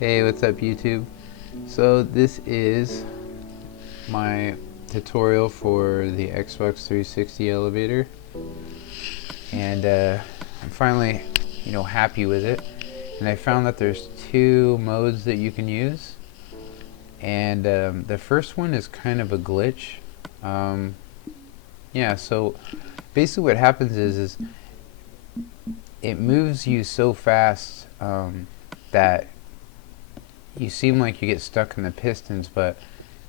Hey, what's up YouTube? So this is my tutorial for the Xbox 360 elevator, and I'm finally happy with it. And I found that there's two modes that you can use, and the first one is kind of a glitch. Yeah, so basically what happens is it moves you so fast that you seem like you get stuck in the pistons, but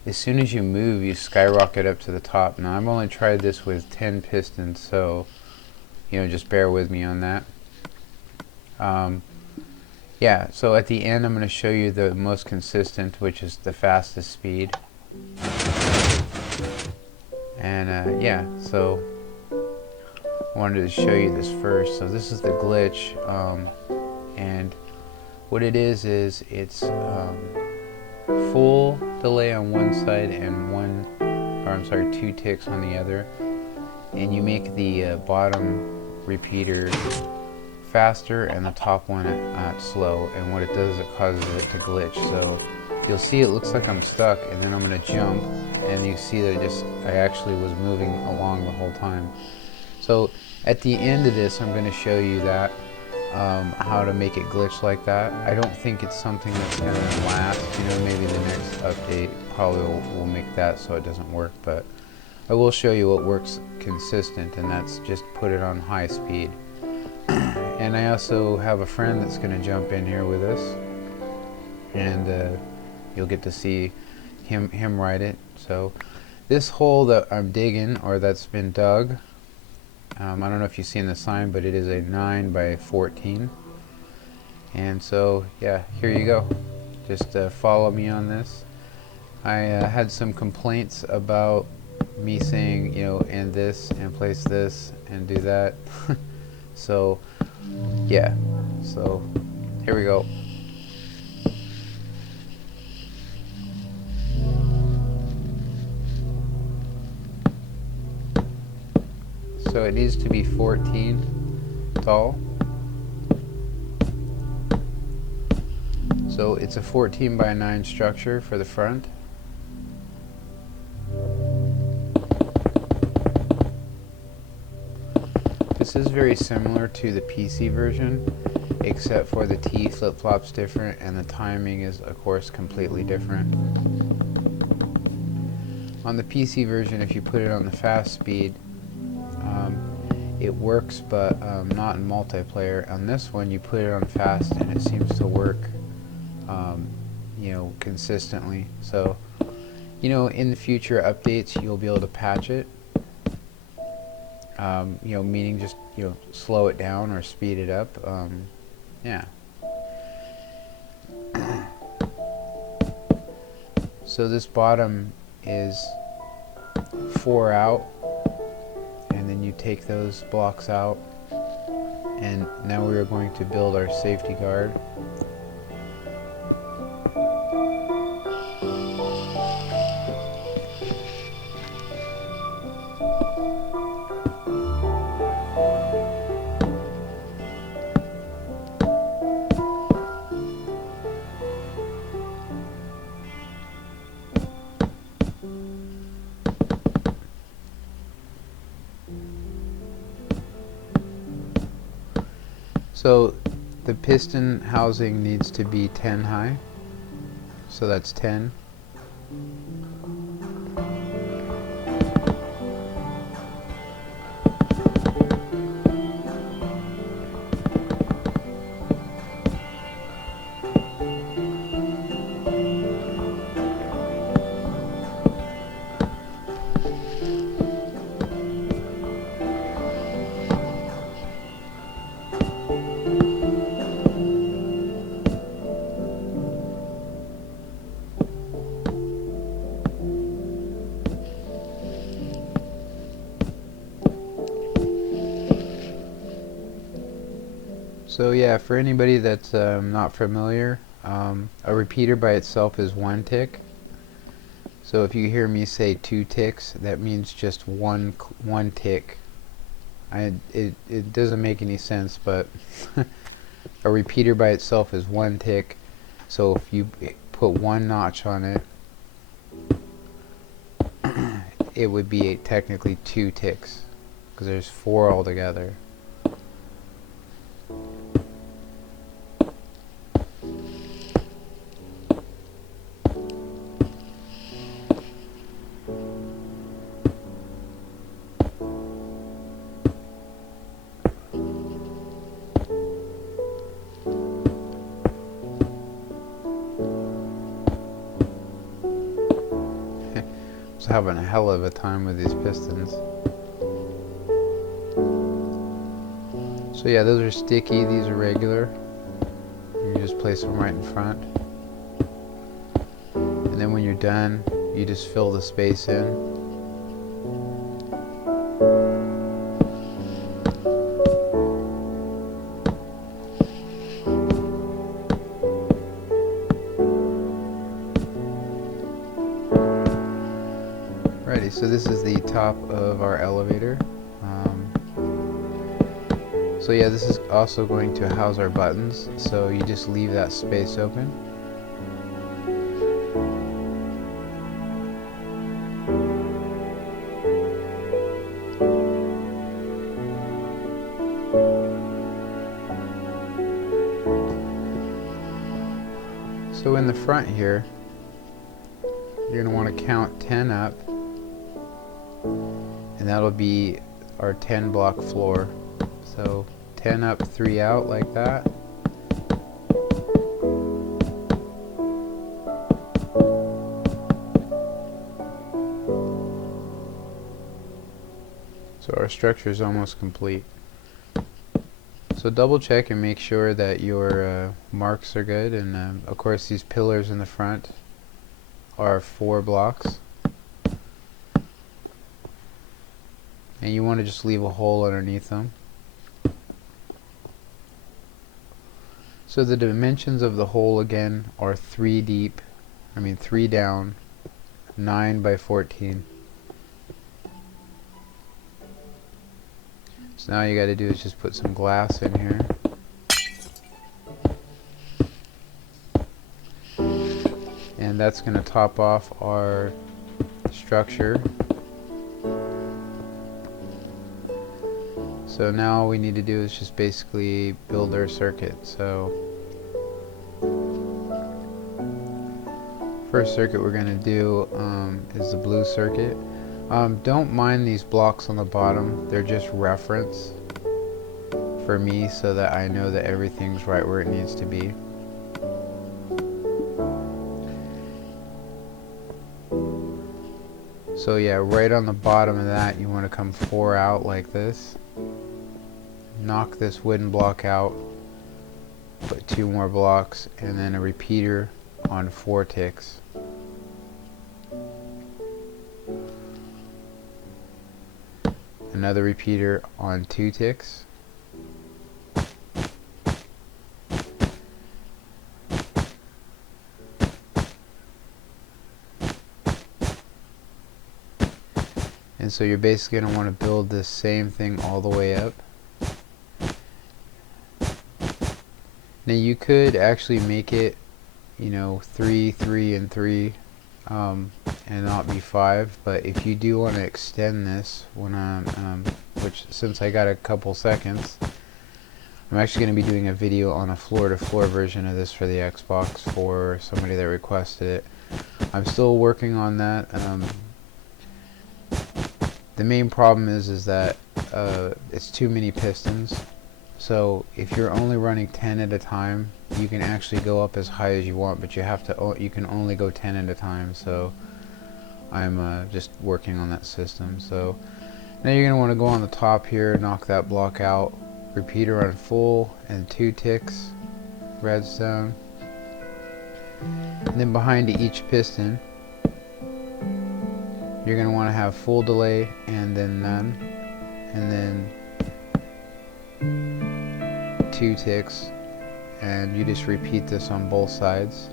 as soon as you move, you skyrocket up to the top. Now, I've only tried this with 10 pistons, so just bear with me on that. Yeah, so at the end, I'm going to show you the most consistent, which is the fastest speed. And yeah, so I wanted to show you this first. So this is the glitch, and what it is it's full delay on one side and two ticks on the other, and you make the bottom repeater faster and the top one slow, and what it does is it causes it to glitch. So you'll see it looks like I'm stuck, and then I'm going to jump, and you see that I actually was moving along the whole time. So at the end of this, I'm going to show you that how to make it glitch like that. I don't think it's something that's going to last. Maybe the next update probably will make that so it doesn't work, but I will show you what works consistent, and that's just put it on high speed. And I also have a friend that's going to jump in here with us, and you'll get to see him ride it. So this hole that I'm digging, or that's been dug, I don't know if you've seen the sign, but it is a 9 by 14. And so yeah, here you go. Just follow me on this. I had some complaints about me saying and this and place this and do that. So yeah, so here we go. So it needs to be 14 tall. So it's a 14 by 9 structure for the front. This is very similar to the PC version, except for the T flip-flops different, and the timing is of course completely different. On the PC version, if you put it on the fast speed, it works, but not in multiplayer. On this one, you put it on fast and it seems to work consistently. So in the future updates, you'll be able to patch it, meaning just slow it down or speed it up. Yeah. So this bottom is 4 out, and then you take those blocks out, and now we are going to build our safety guard. So the piston housing needs to be 10 high, so that's 10. So yeah, for anybody that's not familiar, a repeater by itself is 1 tick. So if you hear me say 2 ticks, that means just one tick. It doesn't make any sense, but a repeater by itself is 1 tick. So if you put one notch on it, it would be technically 2 ticks, because there's 4 altogether. I was having a hell of a time with these pistons. So yeah, those are sticky, these are regular. You just place them right in front. And then when you're done, you just fill the space in. Ready, so this is the top of our elevator. So yeah, this is also going to house our buttons, so you just leave that space open. So in the front here, you're going to want to count 10 up, and that'll be our 10 block floor. So 10 up, 3 out, like that. So our structure is almost complete. So double check and make sure that your marks are good, and of course these pillars in the front are 4 blocks. And you want to just leave a hole underneath them. So the dimensions of the hole again are 3 deep, 3 down, 9 by 14. So now you got to do is just put some glass in here. And that's going to top off our structure. So now all we need to do is just basically build our circuit. So first circuit we're going to do is the blue circuit. Don't mind these blocks on the bottom, they're just reference for me so that I know that everything's right where it needs to be. So yeah, right on the bottom of that you want to come 4 out like this. Knock this wooden block out, put 2 more blocks, and then a repeater on 4 ticks. Another repeater on 2 ticks. And so you're basically going to want to build this same thing all the way up. Now you could actually make it, 3, 3, and 3, and not be 5. But if you do want to extend this, when which since I got a couple seconds, I'm actually going to be doing a video on a floor-to-floor version of this for the Xbox for somebody that requested it. I'm still working on that. The main problem is that it's too many pistons. So if you're only running 10 at a time, you can actually go up as high as you want, but you can only go 10 at a time. So I'm just working on that system. So now you're going to want to go on the top here, knock that block out, repeater on full, and 2 ticks, redstone. And then behind each piston, you're going to want to have full delay and then none, and then 2 ticks, and you just repeat this on both sides.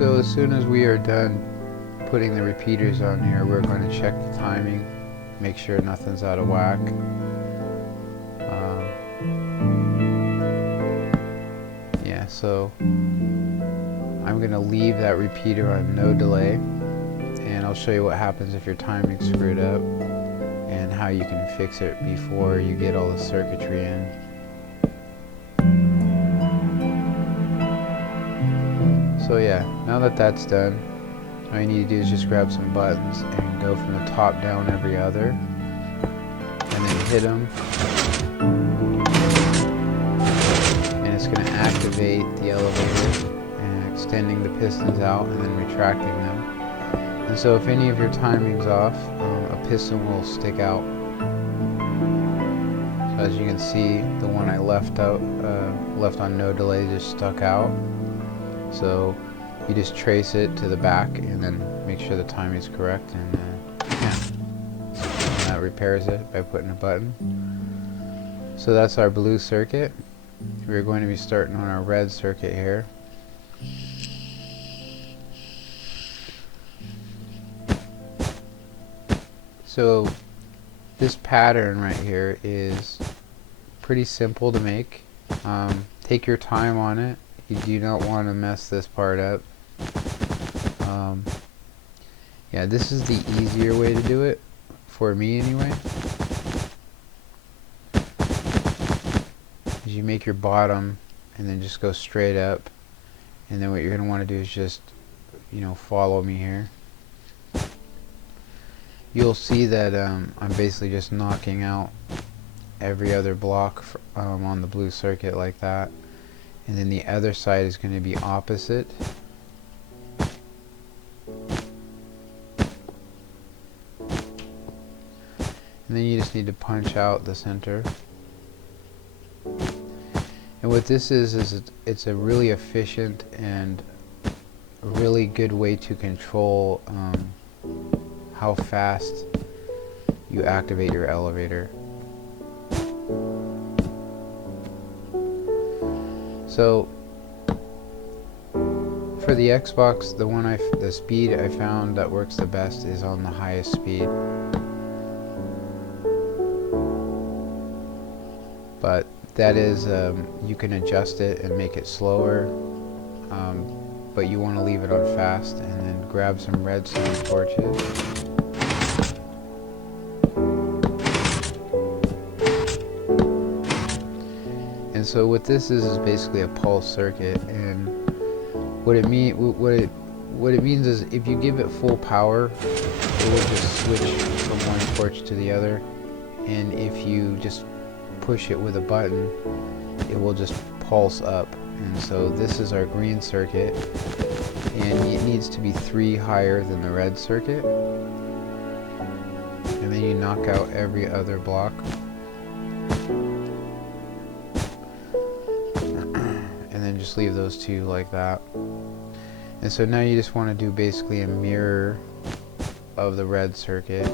So as soon as we are done putting the repeaters on here, we're going to check the timing, make sure nothing's out of whack. Yeah, so I'm going to leave that repeater on no delay, and I'll show you what happens if your timing's screwed up and how you can fix it before you get all the circuitry in. So yeah, now that that's done, all you need to do is just grab some buttons and go from the top down every other, and then hit them, and it's going to activate the elevator and extending the pistons out and then retracting them. And so if any of your timing's off, a piston will stick out. So as you can see, the one I left on no delay just stuck out. So you just trace it to the back and then make sure the timing is correct, and that repairs it by putting a button. So that's our blue circuit. We're going to be starting on our red circuit here. So this pattern right here is pretty simple to make. Take your time on it. You do not want to mess this part up. Yeah, this is the easier way to do it, for me anyway. You make your bottom and then just go straight up, and then what you're going to want to do is just, follow me here. You'll see that I'm basically just knocking out every other block on the blue circuit like that. And then the other side is going to be opposite. And then you just need to punch out the center. And what this is it's a really efficient and a really good way to control how fast you activate your elevator. So for the Xbox, the speed I found that works the best is on the highest speed. But that is, you can adjust it and make it slower, but you want to leave it on fast, and then grab some redstone torches. And so what this is basically a pulse circuit, and what it means is if you give it full power, it will just switch from one torch to the other, and if you just push it with a button, it will just pulse up. And so this is our green circuit, and it needs to be 3 higher than the red circuit, and then you knock out every other block. And then just leave those 2 like that. And so now you just want to do basically a mirror of the red circuit.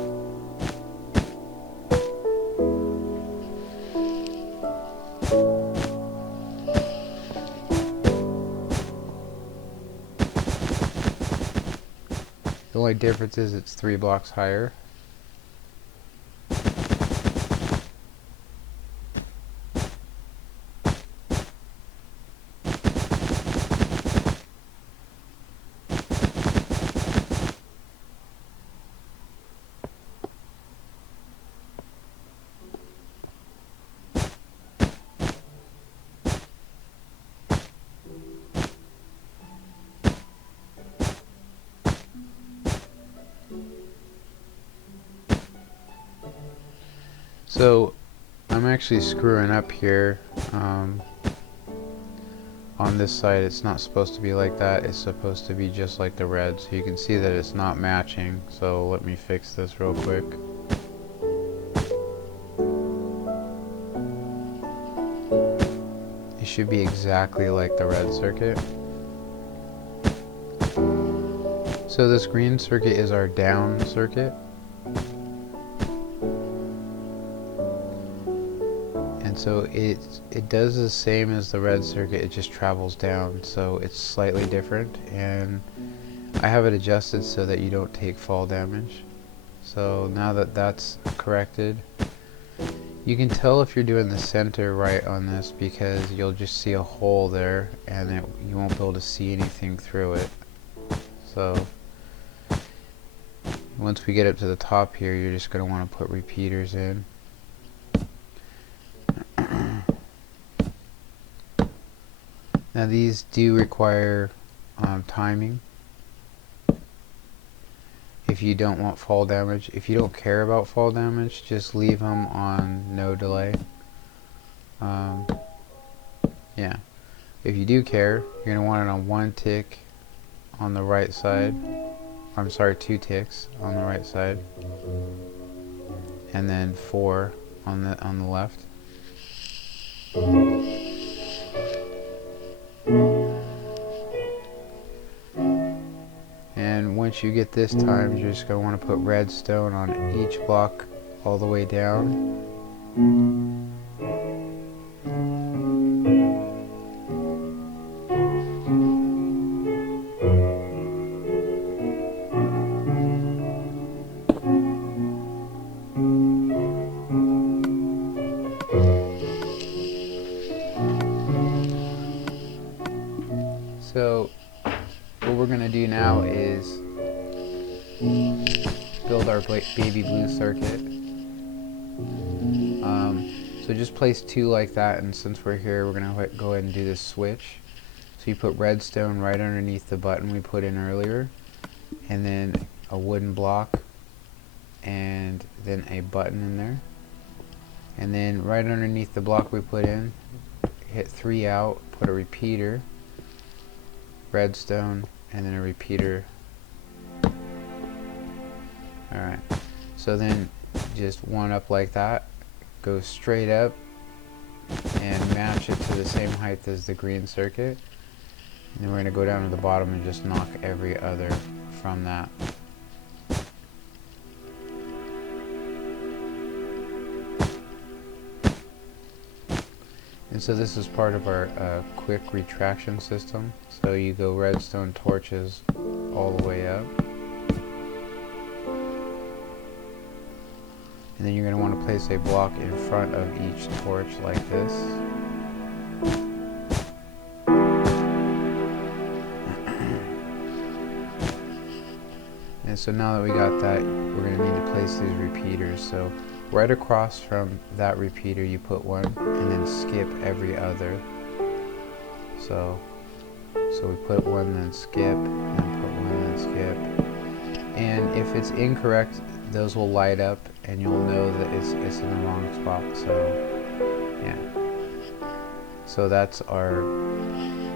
The only difference is it's 3 blocks higher. So I'm actually screwing up here. On this side it's not supposed to be like that, it's supposed to be just like the red, so you can see that it's not matching. So let me fix this real quick. It should be exactly like the red circuit. So this green circuit is our down circuit. And so it does the same as the red circuit, it just travels down, so it's slightly different, and I have it adjusted so that you don't take fall damage. So now that that's corrected, you can tell if you're doing the center right on this because you'll just see a hole there and you won't be able to see anything through it. So once we get up to the top here, you're just going to want to put repeaters in. Now these do require timing if you don't want fall damage. If you don't care about fall damage, just leave them on no delay. Yeah. If you do care, you're going to want it on 1 tick on the right side. I'm sorry, 2 ticks on the right side, and then 4 on the left. And once you get this time, you're just going to want to put redstone on each block all the way down. So what we're going to do now is build our baby blue circuit. So just place 2 like that, and since we're here, we're going to go ahead and do this switch. So you put redstone right underneath the button we put in earlier, and then a wooden block, and then a button in there. And then right underneath the block we put in, hit 3 out, put a repeater, redstone, and then a repeater. Alright, so then just 1 up like that, go straight up and match it to the same height as the green circuit, and then we're going to go down to the bottom and just knock every other from that. And so this is part of our quick retraction system. So you go redstone torches all the way up. And then you're going to want to place a block in front of each torch like this. And so now that we got that, we're going to need to place these repeaters. So right across from that repeater you put 1, and then skip every other. So we put 1, then skip, and put 1, then skip. And if it's incorrect, those will light up and you'll know that it's in the wrong spot. So yeah. So that's our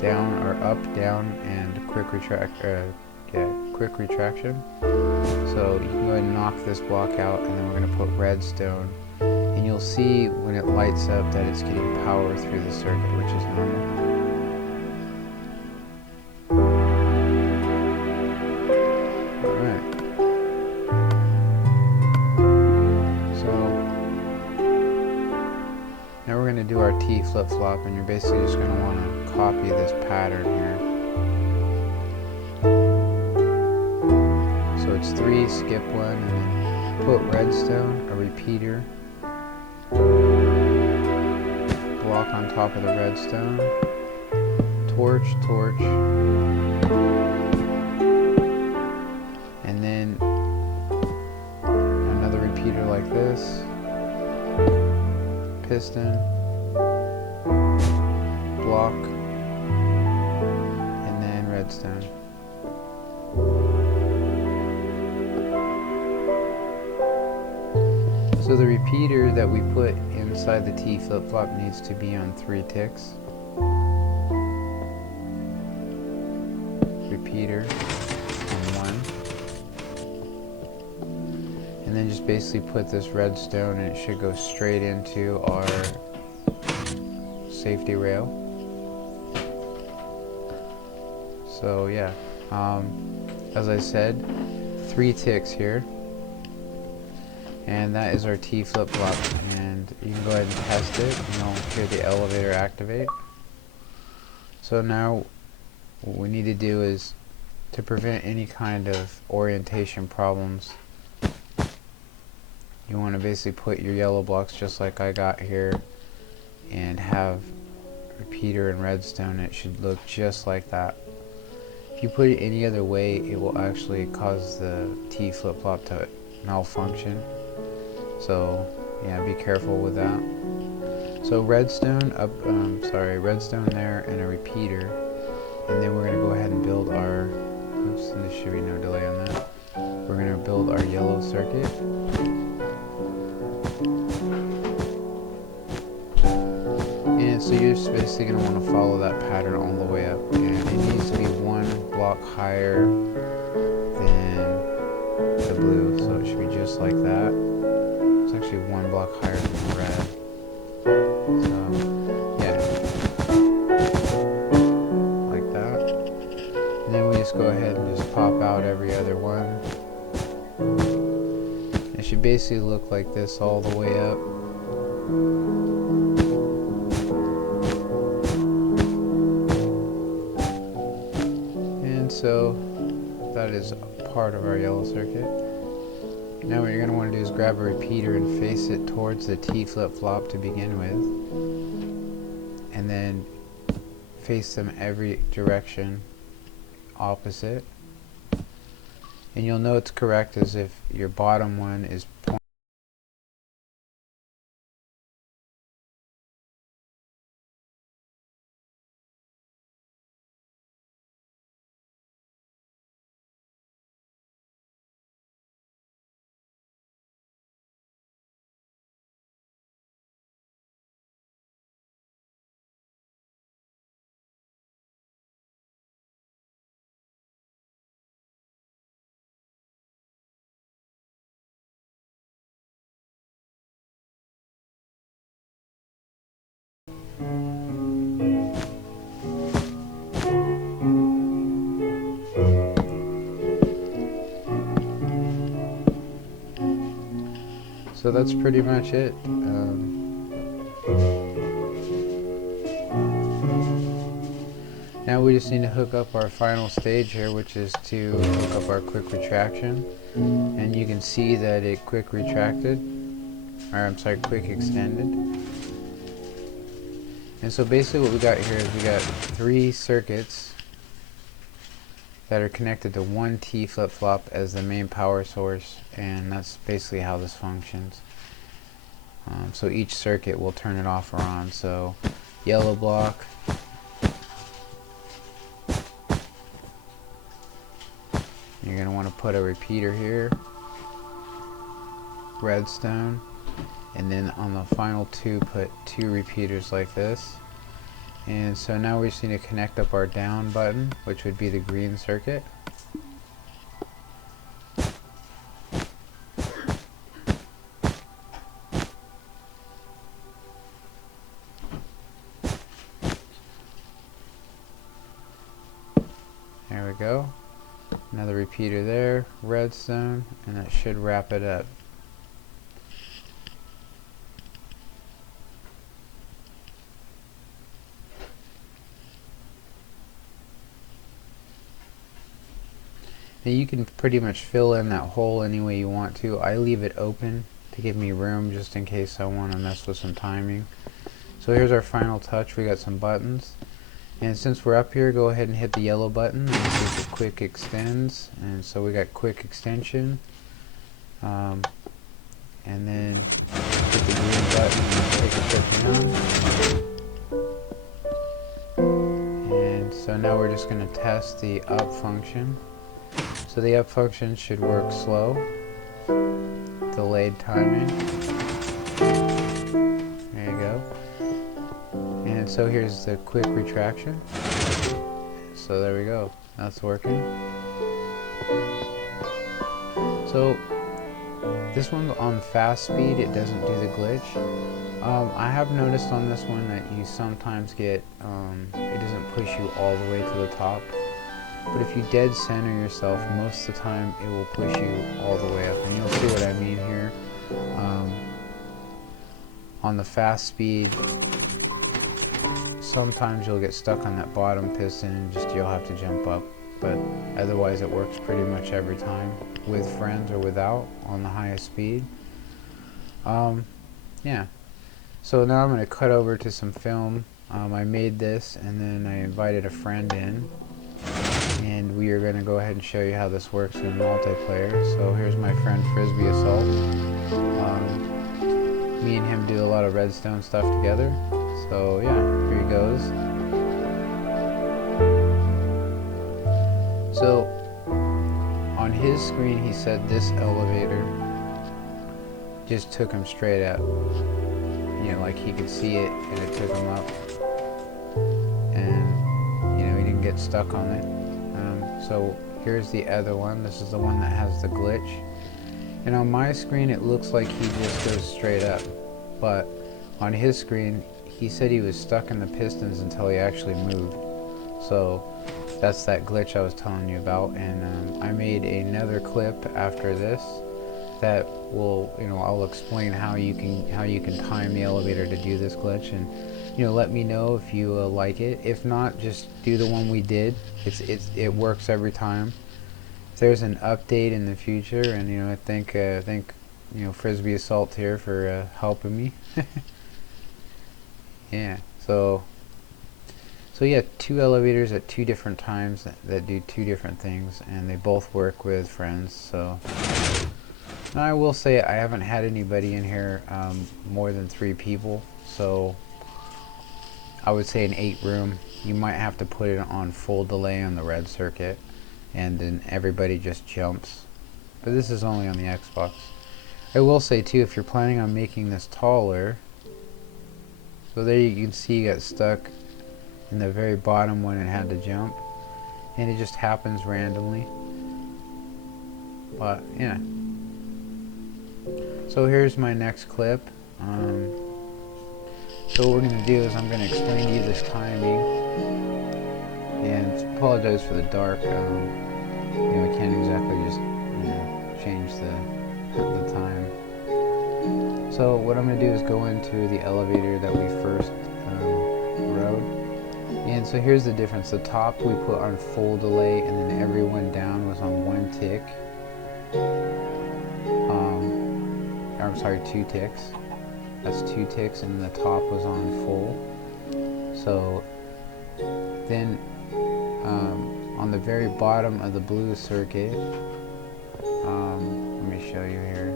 down or up, down, and quick retraction. So you can go ahead and knock this block out, and then we're going to put redstone, and you'll see when it lights up that it's getting power through the circuit, which is normal. Alright. So now we're going to do our T flip-flop, and you're basically just going to want to copy this pattern here. So it's 3, skip 1, and then put redstone, a repeater, block on top of the redstone, torch, and then another repeater like this, piston, block, and then redstone. So the repeater that we put inside the T flip-flop needs to be on 3 ticks. Repeater on 1. And then just basically put this redstone, and it should go straight into our safety rail. So yeah, as I said, 3 ticks here. And that is our T flip-flop, and you can go ahead and test it, and you'll hear the elevator activate. So now what we need to do is, to prevent any kind of orientation problems, you want to basically put your yellow blocks just like I got here and have repeater and redstone. It should look just like that. If you put it any other way, it will actually cause the T flip-flop to malfunction. So yeah, be careful with that. So redstone redstone there and a repeater, and then we're going to go ahead and build our, oops, there should be no delay on that. We're going to build our yellow circuit. And so you're just basically going to want to follow that pattern all the way up, and it needs to be one block higher than the blue, so it should be just like that. It's actually one block higher than the red. So yeah, like that. And then we just go ahead and just pop out every other one. It should basically look like this all the way up. And so that is part of our yellow circuit. Now what you're going to want to do is grab a repeater and face it towards the T flip-flop to begin with, and then face them every direction opposite. And you'll know it's correct as if your bottom one is pointing. So that's pretty much it. Now we just need to hook up our final stage here, which is to hook up our quick retraction. And you can see that it quick retracted, or I'm sorry, quick extended. And so basically what we got here is we got 3 circuits that are connected to one T flip-flop as the main power source, and that's basically how this functions. So each circuit will turn it off or on. So yellow block, you're going to want to put a repeater here, redstone, and then on the final 2 put 2 repeaters like this. And so now we just need to connect up our down button, which would be the green circuit. There we go. Another repeater there, redstone, and that should wrap it up. Now you can pretty much fill in that hole any way you want to. I leave it open to give me room just in case I want to mess with some timing. So here's our final touch. We got some buttons. And since we're up here, go ahead and hit the yellow button and see if it quick extends. And so we got quick extension. And then hit the green button and take it down. And so now we're just going to test the up function. So the up function should work slow, delayed timing. There you go. And so here's the quick retraction. So there we go. That's working. So this one's on fast speed. It doesn't do the glitch. I have noticed on this one that you sometimes get, it doesn't push you all the way to the top. But if you dead center yourself, most of the time it will push you all the way up. And you'll see what I mean here. on the fast speed, sometimes you'll get stuck on that bottom piston and just you'll have to jump up, but otherwise it works pretty much every time, with friends or without, on the highest speed. Yeah, so now I'm going to cut over to some film. I made this and then I invited a friend in, and we are going to go ahead and show you how this works in multiplayer. So here's my friend Frisbee Assault. Me and him do a lot of redstone stuff together. So yeah, here he goes. So on his screen he said this elevator just took him straight up. You know, like he could see it and it took him up. And you know, he didn't get stuck on it. So here's the other one. This is the one that has the glitch. And on my screen it looks like he just goes straight up. But on his screen he said he was stuck in the pistons until he actually moved. So that's that glitch I was telling you about. And I made another clip after this that will, you know, I'll explain how you can time the elevator to do this glitch, and you know, let me know if you like it. If not, just do the one we did. It works every time. If there's an update in the future, and you know, I think you know, Frisbee Assault here for helping me. Yeah, so yeah, 2 elevators at 2 different times that do 2 different things, and they both work with friends. So now I will say I haven't had anybody in here more than 3 people, so I would say an 8 room. You might have to put it on full delay on the red circuit, and then everybody just jumps. But this is only on the Xbox. I will say too, if you're planning on making this taller, so there you can see you got stuck in the very bottom when it had to jump, and it just happens randomly. But yeah. So here's my next clip. So what we're going to do is I'm going to explain to you this timing, and apologize for the dark. You know, I can't exactly just, you know, change the time. So what I'm going to do is go into the elevator that we first rode, and so here's the difference. The top we put on full delay, and then everyone down was on 1 tick. I'm sorry, 2 ticks. That's 2 ticks, and the top was on full. So then on the very bottom of the blue circuit, let me show you here.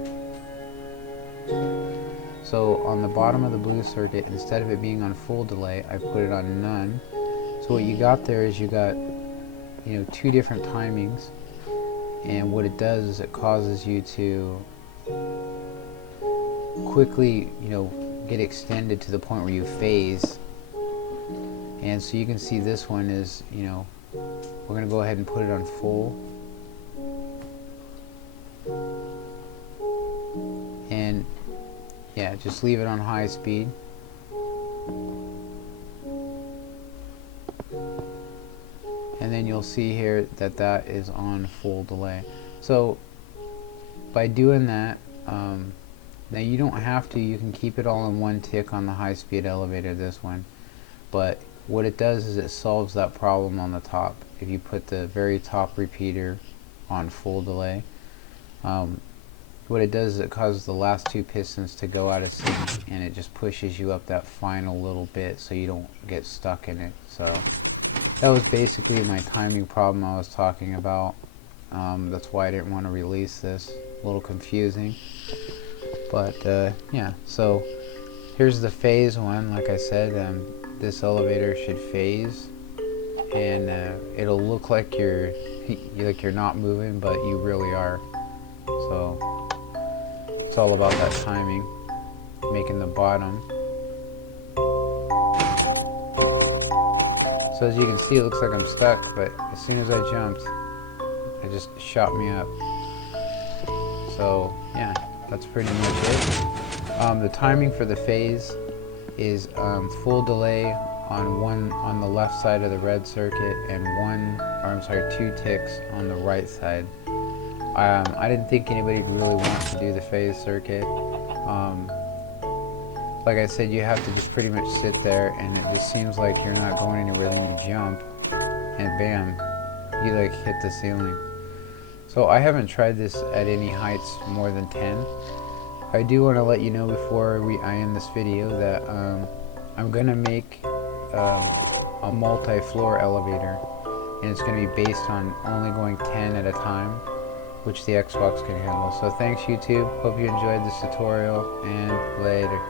So on the bottom of the blue circuit, instead of it being on full delay, I put it on none. So what you got there is you got, you know, 2 different timings, and what it does is it causes you to quickly, you know, get extended to the point where you phase. And so you can see this one is, you know, we're going to go ahead and put it on full, and yeah, just leave it on high speed. And then you'll see here that that is on full delay. So by doing that, now you don't have to, you can keep it all in 1 tick on the high speed elevator, this one, but what it does is it solves that problem on the top. If you put the very top repeater on full delay, what it does is it causes the last 2 pistons to go out of sync, and it just pushes you up that final little bit so you don't get stuck in it. So that was basically my timing problem I was talking about. That's why I didn't want to release this. A little confusing. But yeah, so here's the phase one. Like I said, this elevator should phase, and it'll look like you're not moving, but you really are. So it's all about that timing, making the bottom. So as you can see, it looks like I'm stuck, but as soon as I jumped, it just shot me up. So yeah, that's pretty much it. The timing for the phase is full delay on the left side of the red circuit, and 2 ticks on the right side. I didn't think anybody would really want to do the phase circuit. like I said, you have to just pretty much sit there, and it just seems like you're not going anywhere. Then you jump, and bam, you like hit the ceiling. So I haven't tried this at any heights more than 10. I do want to let you know before I end this video that I'm gonna make a multi-floor elevator, and it's gonna be based on only going 10 at a time, which the Xbox can handle. So thanks YouTube, hope you enjoyed this tutorial, and later.